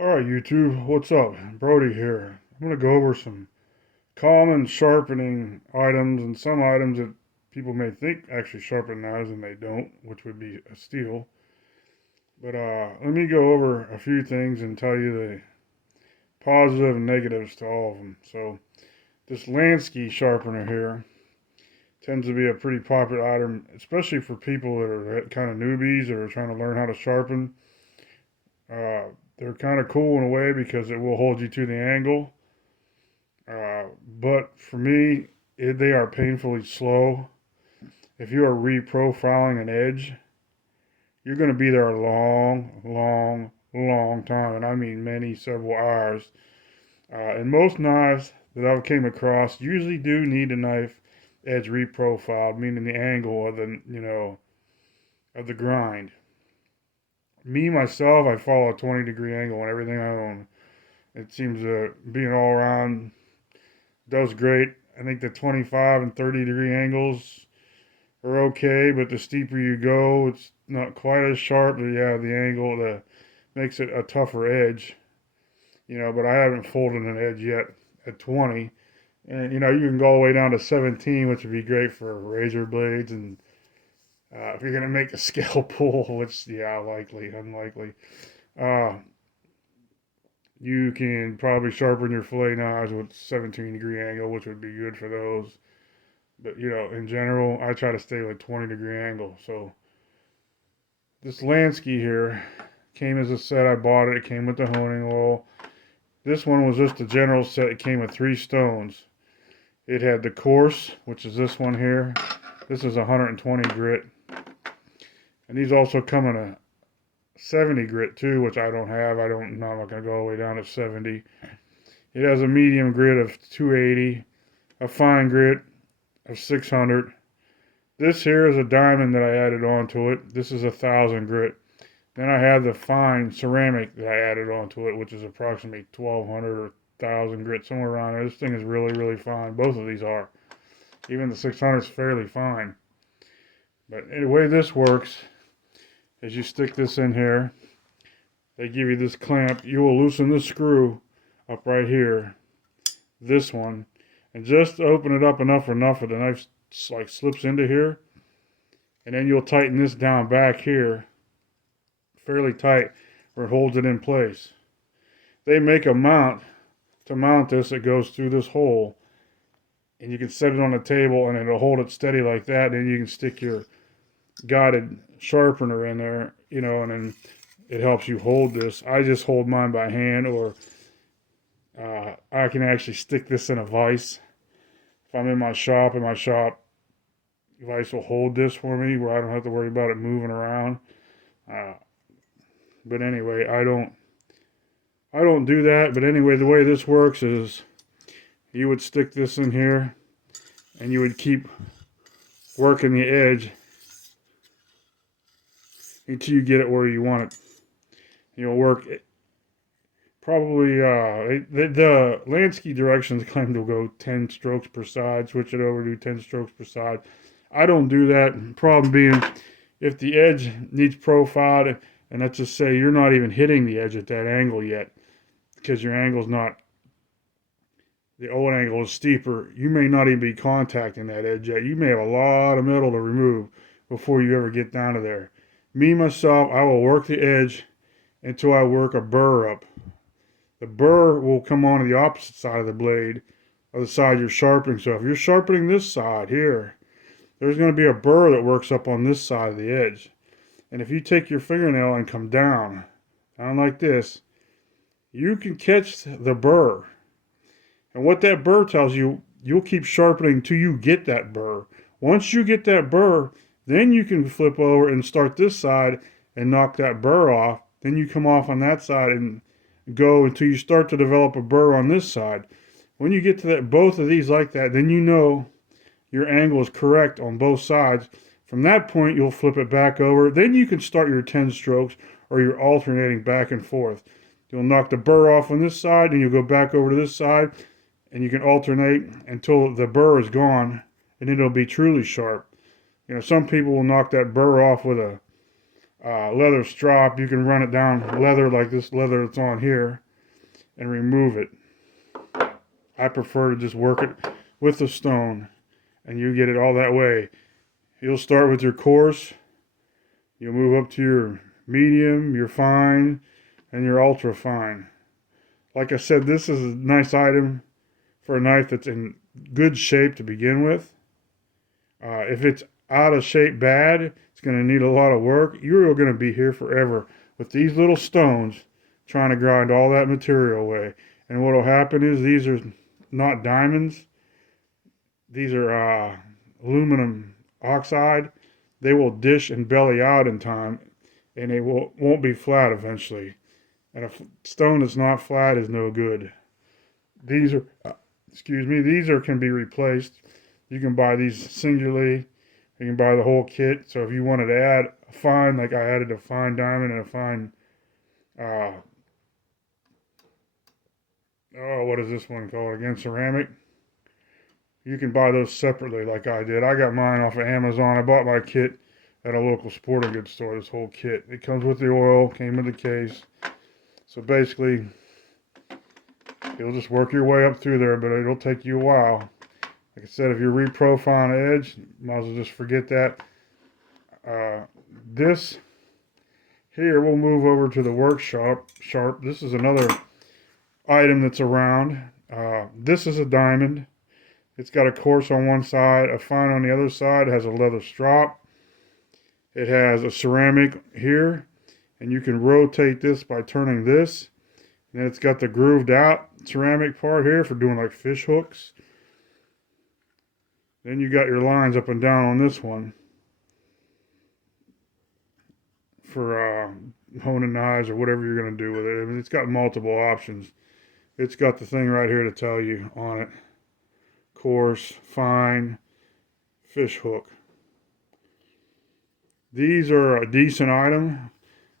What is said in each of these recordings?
Alright, YouTube, what's up? Brody here. I'm going to go over some common sharpening items and some items that people may think actually sharpen knives and they don't, which would be a steel. But let me go over a few things and tell you the positive and negatives to all of them. So, this Lansky sharpener here tends to be a pretty popular item, especially for people that are kind of newbies that are trying to learn how to sharpen. Uh, they're kind of cool in a way because it will hold you to the angle. But for me, they are painfully slow. If you are reprofiling an edge, you're going to be there a long time. And I mean many, several hours. And most knives that I've came across usually do need a knife edge reprofiled, meaning the angle of of the grind. Me, myself, I follow a 20-degree angle on everything I own. It seems to be an all-around, does great. I think the 25 and 30-degree angles are okay, but the steeper you go, it's not quite as sharp. But yeah, the angle that makes it a tougher edge. But I haven't folded an edge yet at 20. And, you can go all the way down to 17, which would be great for razor blades and if you're going to make a scale pull, which, yeah, unlikely. Uh, you can probably sharpen your fillet knives with 17-degree angle, which would be good for those. But, in general, I try to stay with 20-degree angle. So, this Lansky here came as a set. I bought it. It came with the honing oil. This one was just a general set. It came with 3 stones. It had the coarse, which is this one here. This is 120 grit. And these also come in a 70 grit too, which I don't have. I'm not going to go all the way down to 70. It has a medium grit of 280, a fine grit of 600. This here is a diamond that I added onto it. This is 1,000 grit. Then I have the fine ceramic that I added onto it, which is approximately 1,200 or 1,000 grit, somewhere around there. This thing is really fine. Both of these are. Even the 600 is fairly fine. But the way this works, as you stick this in here, they give you this clamp. You will loosen this screw up right here, this one, and just open it up enough that the knife like slips into here, and then you'll tighten this down back here fairly tight where it holds it in place. They make a mount to mount this that goes through this hole, and you can set it on the table and it'll hold it steady like that. And then you can stick your guided sharpener in there, and then it helps you hold this. I just hold mine by hand, or I can actually stick this in a vise. If I'm in my shop, vise will hold this for me where I don't have to worry about it moving around. But anyway, I don't do that. But anyway, the way this works is you would stick this in here and you would keep working the edge until you get it where you want it. You'll work it. Probably the Lansky directions claim to go 10 strokes per side. Switch it over to 10 strokes per side. I don't do that. Problem being, if the edge needs profiled, and let's just say you're not even hitting the edge at that angle yet, because your angle's not, the old angle is steeper, you may not even be contacting that edge yet. You may have a lot of metal to remove before you ever get down to there. Me, myself, I will work the edge until I work a burr up. The burr will come on the opposite side of the blade, or the side you're sharpening. So if you're sharpening this side here, there's going to be a burr that works up on this side of the edge. And if you take your fingernail and come down like this, you can catch the burr. And what that burr tells you, you'll keep sharpening till you get that burr. Once you get that burr, then you can flip over and start this side and knock that burr off. Then you come off on that side and go until you start to develop a burr on this side. When you get to that, both of these like that, then you know your angle is correct on both sides. From that point, you'll flip it back over. Then you can start your 10 strokes, or you're alternating back and forth. You'll knock the burr off on this side, and you'll go back over to this side, and you can alternate until the burr is gone, and then it'll be truly sharp. Some people will knock that burr off with a leather strop, you can run it down leather like this leather that's on here and remove it. I prefer to just work it with the stone, and you get it all that way. You'll start with your coarse, you'll move up to your medium, your fine, and your ultra fine. Like I said, this is a nice item for a knife that's in good shape to begin with. If it's out of shape bad, it's going to need a lot of work. You're going to be here forever with these little stones trying to grind all that material away. And what will happen is these are not diamonds. These are aluminum oxide. They will dish and belly out in time, and they won't be flat eventually. And a stone that's not flat is no good. These are, these are can be replaced. You can buy these singularly. You can buy the whole kit. So if you wanted to add a fine, like I added a fine diamond and a fine, what is this one called again? Ceramic. You can buy those separately like I did. I got mine off of Amazon. I bought my kit at a local sporting goods store, this whole kit. It comes with the oil, came with the case. So basically, you'll just work your way up through there, but it'll take you a while. Like I said, if you're reprofiling the edge, might as well just forget that. This here, we'll move over to the work sharp. This is another item that's around. This is a diamond. It's got a coarse on one side, a fine on the other side. It has a leather strop. It has a ceramic here, and you can rotate this by turning this. And then it's got the grooved out ceramic part here for doing like fish hooks. Then you got your lines up and down on this one for honing knives or whatever you're going to do with it. I mean, it's got multiple options. It's got the thing right here to tell you on it. Coarse, fine, fish hook. These are a decent item.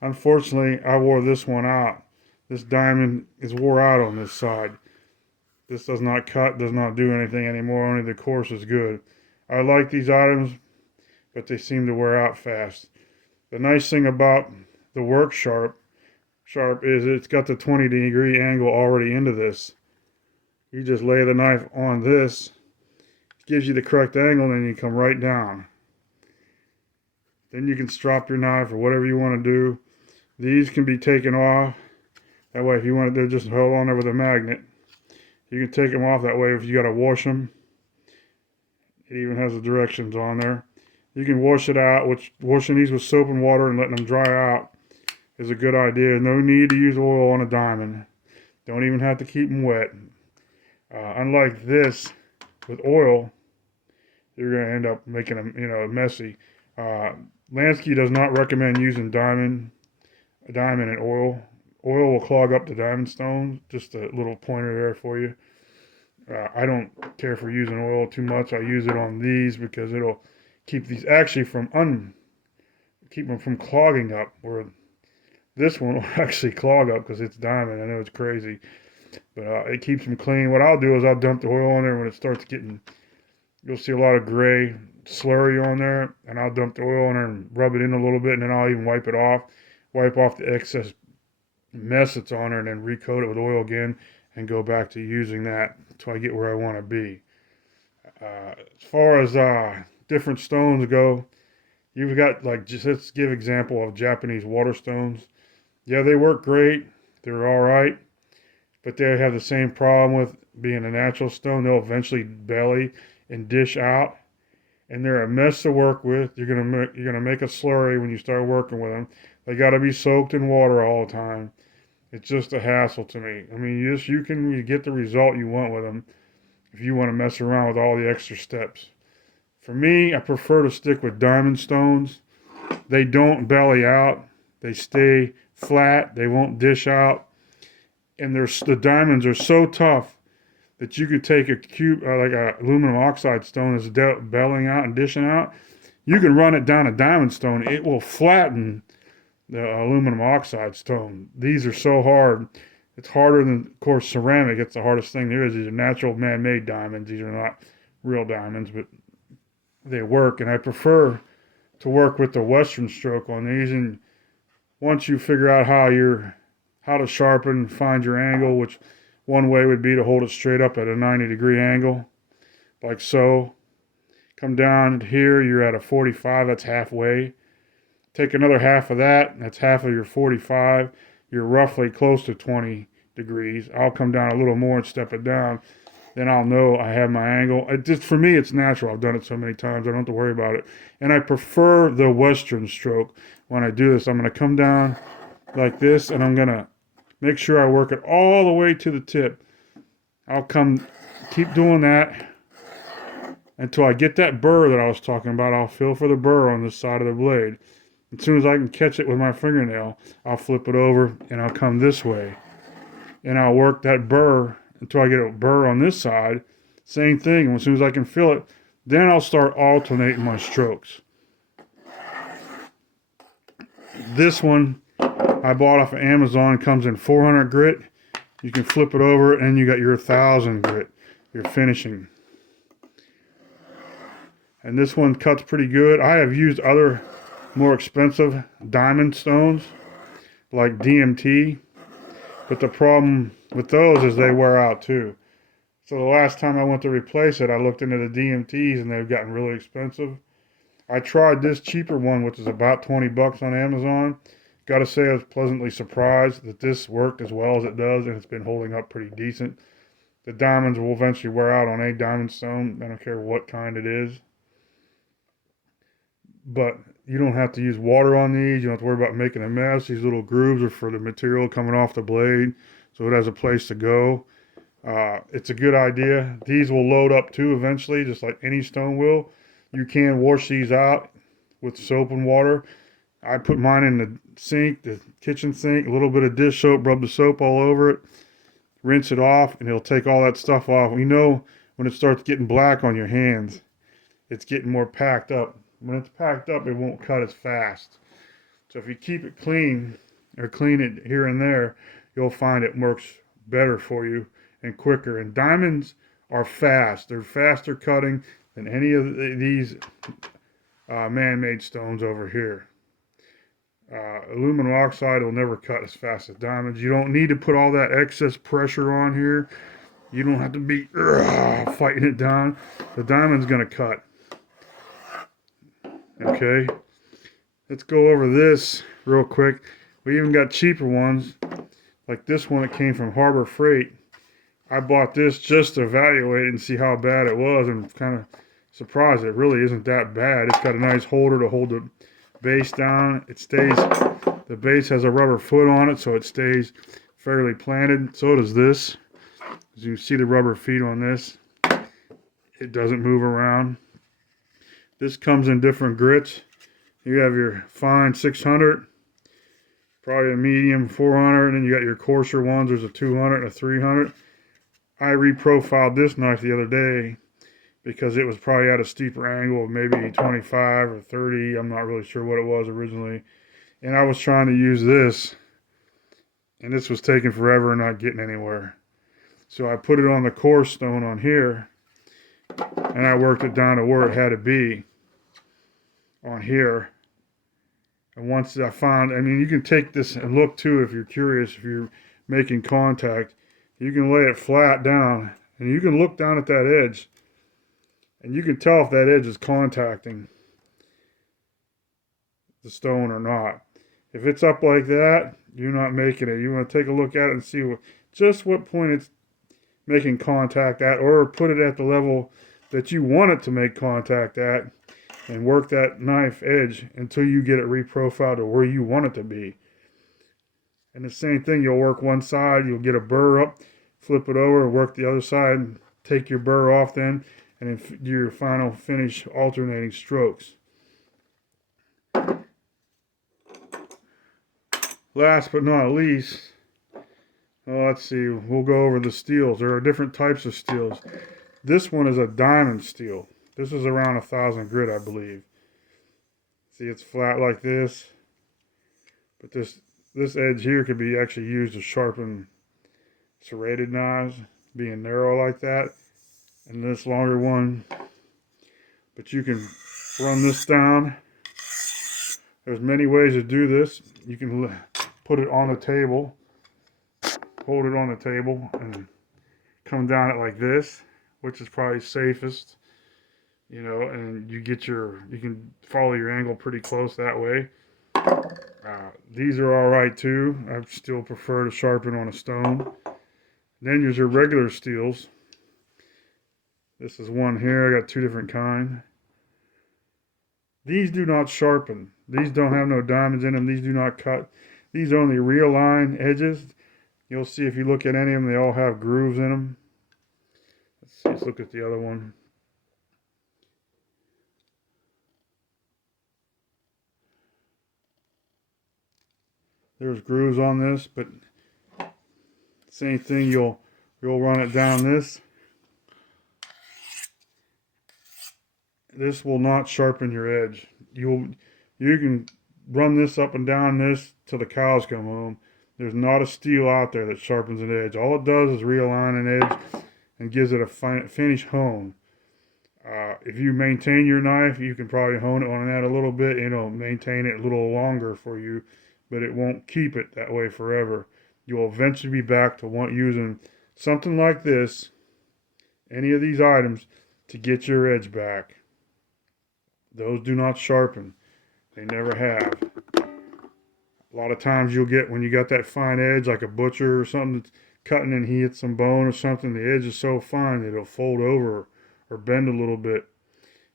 Unfortunately, I wore this one out. This diamond is wore out on this side. This does not cut, does not do anything anymore, only the coarse is good. I like these items, but they seem to wear out fast. The nice thing about the work sharp is it's got the 20-degree angle already into this. You just lay the knife on this, it gives you the correct angle, and then you come right down. Then you can strop your knife or whatever you want to do. These can be taken off. That way, if you want to just hold on there with a magnet. You can take them off that way if you got to wash them. It even has the directions on there. You can wash it out, which washing these with soap and water and letting them dry out is a good idea. No need to use oil on a diamond. Don't even have to keep them wet. Unlike this, with oil, you're going to end up making them, messy. Lansky does not recommend using diamond in oil. Oil will clog up the diamond stones. Just a little pointer there for you. I don't care for using oil too much. I use it on these because it'll keep these actually keep them from clogging up. Where this one will actually clog up because it's diamond. I know it's crazy, but it keeps them clean. What I'll do is I'll dump the oil on there when it starts getting. You'll see a lot of gray slurry on there, and I'll dump the oil on there and rub it in a little bit, and then I'll even wipe it off. Wipe off the excess mess that's on there, and then recoat it with oil again and go back to using that until I get where I want to be. As far as different stones go, you've got let's give example of Japanese water stones. Yeah, they work great. They're all right, but they have the same problem with being a natural stone. They'll eventually belly and dish out, and they're a mess to work with. You're gonna make a slurry when you start working with them. They got to be soaked in water all the time. It's just a hassle to me. I mean, you can get the result you want with them if you want to mess around with all the extra steps. For me, I prefer to stick with diamond stones. They don't belly out. They stay flat. They won't dish out. And the diamonds are so tough that you could take a cube, like a aluminum oxide stone that's bellying out and dishing out. You can run it down a diamond stone. It will flatten the aluminum oxide stone. These are so hard. It's harder than, of course, ceramic. It's the hardest thing there is. These are natural man-made diamonds. These are not real diamonds, but they work. And I prefer to work with the Western stroke on these. And once you figure out how to sharpen, find your angle, which one way would be to hold it straight up at a 90-degree angle, like so. Come down here, you're at a 45, that's halfway. Take another half of that, that's half of your 45. You're roughly close to 20 degrees. I'll come down a little more and step it down. Then I'll know I have my angle. For me, it's natural. I've done it so many times, I don't have to worry about it. And I prefer the Western stroke when I do this. I'm going to come down like this, and I'm going to make sure I work it all the way to the tip. Keep doing that until I get that burr that I was talking about. I'll feel for the burr on this side of the blade. As soon as I can catch it with my fingernail, I'll flip it over and I'll come this way. And I'll work that burr until I get a burr on this side. Same thing. As soon as I can feel it, then I'll start alternating my strokes. This one I bought off of Amazon, comes in 400 grit. You can flip it over and you got your 1000 grit, your finishing. And this one cuts pretty good. I have used other more expensive diamond stones like DMT, but the problem with those is they wear out too. So the last time I went to replace it, I looked into the DMTs and they've gotten really expensive. I tried this cheaper one, which is about 20 bucks on Amazon. Gotta say I was pleasantly surprised that this worked as well as it does, and it's been holding up pretty decent. The diamonds will eventually wear out on any diamond stone. I don't care what kind it is. But you don't have to use water on these. You don't have to worry about making a mess. These little grooves are for the material coming off the blade, so it has a place to go. It's a good idea. These will load up too eventually, just like any stone will. You can wash these out with soap and water. I put mine in the sink, the kitchen sink, a little bit of dish soap, rub the soap all over it, rinse it off, and it'll take all that stuff off. You know when it starts getting black on your hands, it's getting more packed up. When it's packed up, it won't cut as fast. So if you keep it clean, or clean it here and there, you'll find it works better for you and quicker. And diamonds are fast. They're faster cutting than any of these man-made stones over here. Aluminum oxide will never cut as fast as diamonds. You don't need to put all that excess pressure on here. You don't have to be fighting it down. The diamond's going to cut. Okay, let's go over this real quick. We even got cheaper ones, like this one that came from Harbor Freight. I bought this just to evaluate it and see how bad it was, and kind of surprised it really isn't that bad. It's got a nice holder to hold the base down. It stays, the base has a rubber foot on it, so it stays fairly planted. So does this. As you see the rubber feet on this, it doesn't move around. This comes in different grits. You have your fine 600, probably a medium 400, and then you got your coarser ones. There's a 200 and a 300. I reprofiled this knife the other day because it was probably at a steeper angle of maybe 25 or 30. I'm not really sure what it was originally. And I was trying to use this, and this was taking forever and not getting anywhere. So I put it on the coarse stone on here, and I worked it down to where it had to be on here. And once I found, I mean, you can take this and look too if you're curious, if you're making contact. You can lay it flat down, and you can look down at that edge, and you can tell if that edge is contacting the stone or not. If it's up like that, you're not making it. You want to take a look at it and see just what point it's making contact at, or put it at the level that you want it to make contact at, and work that knife edge until you get it reprofiled to where you want it to be. And the same thing, you'll work one side, you'll get a burr up, flip it over, work the other side, take your burr off then, and then do your final finish alternating strokes. Last but not least, let's see, we'll go over the steels. There are different types of steels. This one is a diamond steel. This is around 1000 grit, I believe. See, it's flat like this, but this edge here could be actually used to sharpen serrated knives, being narrow like that. And this longer one, but you can run this down There's many ways to do this. You can put it on the table, hold it on the table, and come down it like this, which is probably safest, you know, and you can follow your angle pretty close that way. These are all right too. I still prefer to sharpen on a stone. Then there's your regular steels. This is one here. I got two different kind. These do not sharpen. These don't have no diamonds in them. These do not cut. These only realign edges. You'll see if you look at any of them, they all have grooves in them. Let's look at the other one. There's grooves on this, but same thing. You'll run it down this. This will not sharpen your edge. You can run this up and down this till the cows come home. There's not a steel out there that sharpens an edge. All it does is realign an edge and gives it a finish hone. If you maintain your knife, you can probably hone it on that a little bit. It'll maintain it a little longer for you, but it won't keep it that way forever. You'll eventually be back to using something like this, any of these items, to get your edge back. Those do not sharpen. They never have. A lot of times you'll get, when you got that fine edge, like a butcher or something that's cutting and he hits some bone or something, the edge is so fine that it'll fold over or bend a little bit.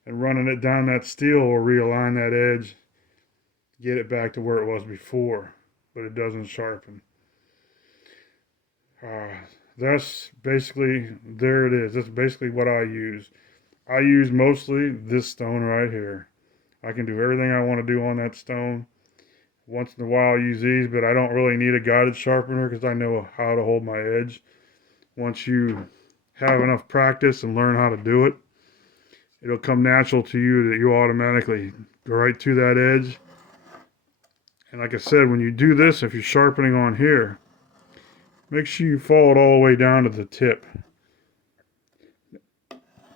And running it down that steel will realign that edge, get it back to where it was before, but it doesn't sharpen. That's basically, there it is. That's basically what I use. I use mostly this stone right here. I can do everything I want to do on that stone. Once in a while I use these, but I don't really need a guided sharpener because I know how to hold my edge. Once you have enough practice and learn how to do it, it'll come natural to you that you automatically go right to that edge. And like I said, when you do this, if you're sharpening on here, make sure you follow it all the way down to the tip.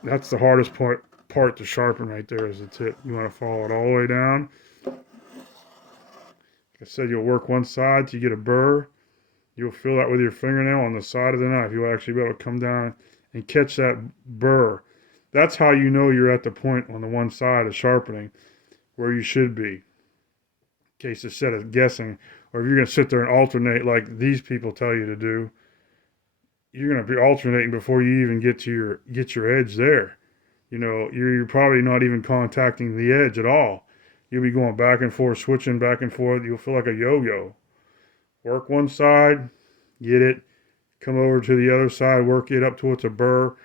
That's the hardest part to sharpen right there, is the tip. You want to follow it all the way down. Like I said, you'll work one side till you get a burr. You'll feel that with your fingernail on the side of the knife. You'll actually be able to come down and catch that burr. That's how you know you're at the point on the one side of sharpening where you should be. In case instead of guessing, or if you're going to sit there and alternate like these people tell you to do, you're going to be alternating before you even get your edge there. You know, you're probably not even contacting the edge at all. You'll be going back and forth, switching back and forth. You'll feel like a yo-yo. Work one side, get it, come over to the other side, work it up to it's a burr.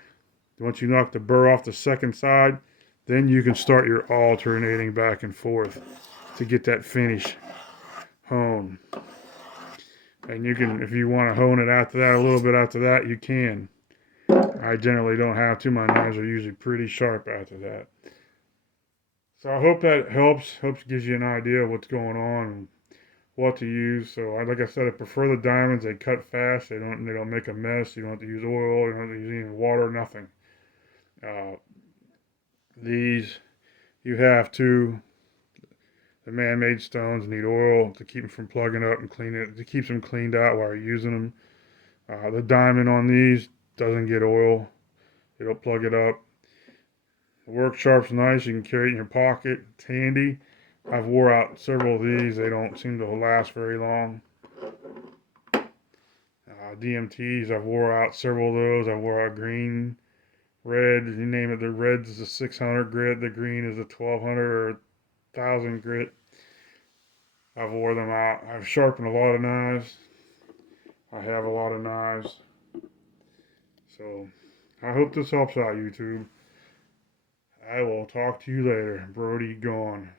Once you knock the burr off the second side, then you can start your alternating back and forth to get that finish hone. And you can, if you want to hone it after that, a little bit after that, you can. I generally don't have to. My knives are usually pretty sharp after that. So I hope that helps. Hopes gives you an idea of what's going on and what to use. So like I said, I prefer the diamonds. They cut fast. They don't make a mess. You don't have to use oil. You don't have to use any water. Nothing. These you have to. The man-made stones need oil to keep them from plugging up and clean it. To keep them cleaned out while you're using them. The diamond on these doesn't get oil. It'll plug it up. The work sharp's nice. You can carry it in your pocket. It's handy. I've wore out several of these. They don't seem to last very long. DMTs, I've wore out several of those. I wore out green, red, you name it. The red is a 600 grit. The green is a 1200 or 1000 grit. I've wore them out. I've sharpened a lot of knives. I have a lot of knives. So I hope this helps out, YouTube. I will talk to you later. Brody gone.